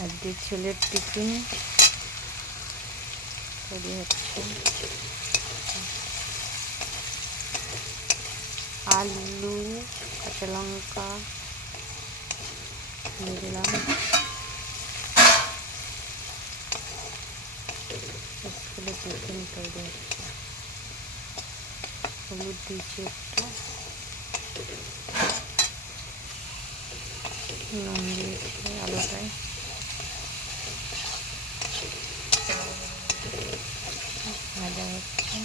আজকে ছেলের টিফিন তৈরি হচ্ছে। আলু, কাঁচা লঙ্কা দিয়ে দিলাম। স্কুলে টিফিন তৈরি হচ্ছে। হলুদ দিয়েছি একটু, নুন দিয়েছি আলুটায়, ভাজা হচ্ছে।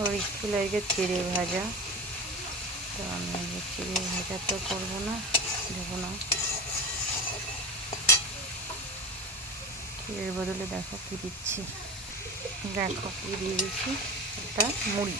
ওর স্কুলে আজকে চিড়ে ভাজা, তো আমি চিড়ে ভাজা তো করবো না, দেবো না। চিড়ের বদলে দেখো কি দিচ্ছি, দেখো কি দিয়ে দিচ্ছি, এটা মুড়ি।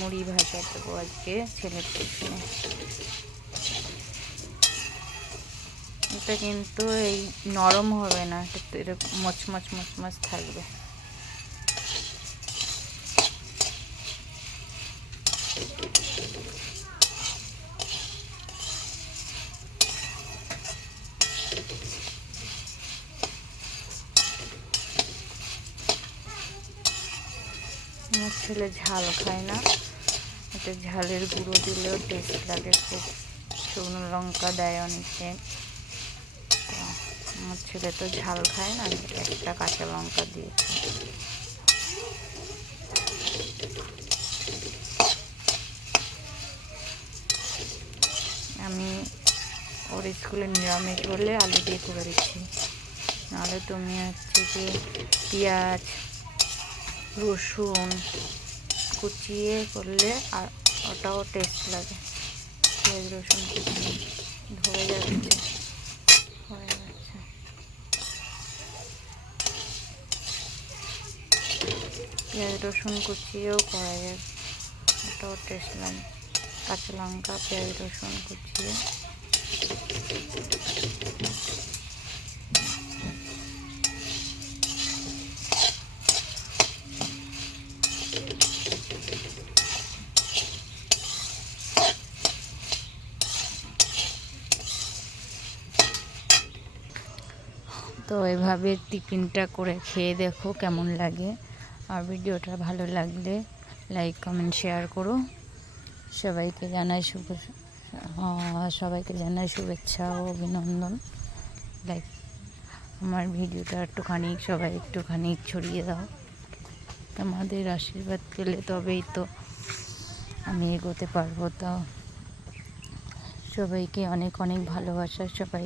মুড়ি ভাজা দেবো আজকে ছেলের টিফিনে। এটা কিন্তু এই নরম হবে না, একটু এরকম মচমচ মচমচ থাকবে। আমার ছেলে ঝাল খায় না, এটা ঝালের গুঁড়ো দিলেও টেস্ট লাগে খুব। শুকনো লঙ্কা দেয় অনেকে, আমার ছেলে তো ঝাল খায় না, একটা কাঁচা লঙ্কা দিয়েছি। আমি ওর স্কুলে নিরামিষ বললে আলু দিয়ে করে দিচ্ছি, নাহলে তুমি হচ্ছে কি পেঁয়াজ রসুন কুচিয়ে করলে আর ওটাও টেস্ট লাগে। পেঁয়াজ রসুন কুচিয়ে ধরে যাচ্ছে, হয়ে যাচ্ছে। পেঁয়াজ রসুন কুচিয়েও করা যায়, ওটাও টেস্ট লাগে। কাঁচা লঙ্কা পেঁয়াজ রসুন কুচিয়ে তো এভাবে টিফিনটা করে খেয়ে দেখো কেমন লাগে। আর ভিডিওটা ভালো লাগলে লাইক কমেন্ট শেয়ার করো। সবাইকে জানাই শুভেচ্ছা ও অভিনন্দন। লাইক আমার ভিডিওটা সবাই একটুখানি ছড়িয়ে দাও। তোমাদের আশীর্বাদ পেলে তবেই তো আমি এগোতে পারবো। তো সবাইকে অনেক অনেক ভালোবাসা। সবাই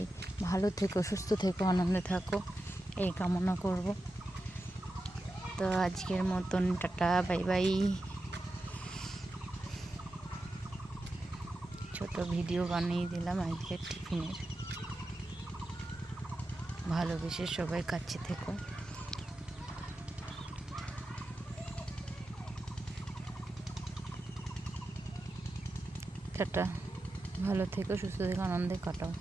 ভালো থেকো, সুস্থ থেকো, আনন্দে থাকো, এই কামনা করব। তো আজকের মতন টাটা, বাই বাই। ছোট ভিডিও বানিয়ে দিলাম আজকের টিফিনের। ভালোবেসে সবাই কাছে থেকো। টাটা, ভালো থেকো, সুস্থ থেকো, আনন্দে কাটাও।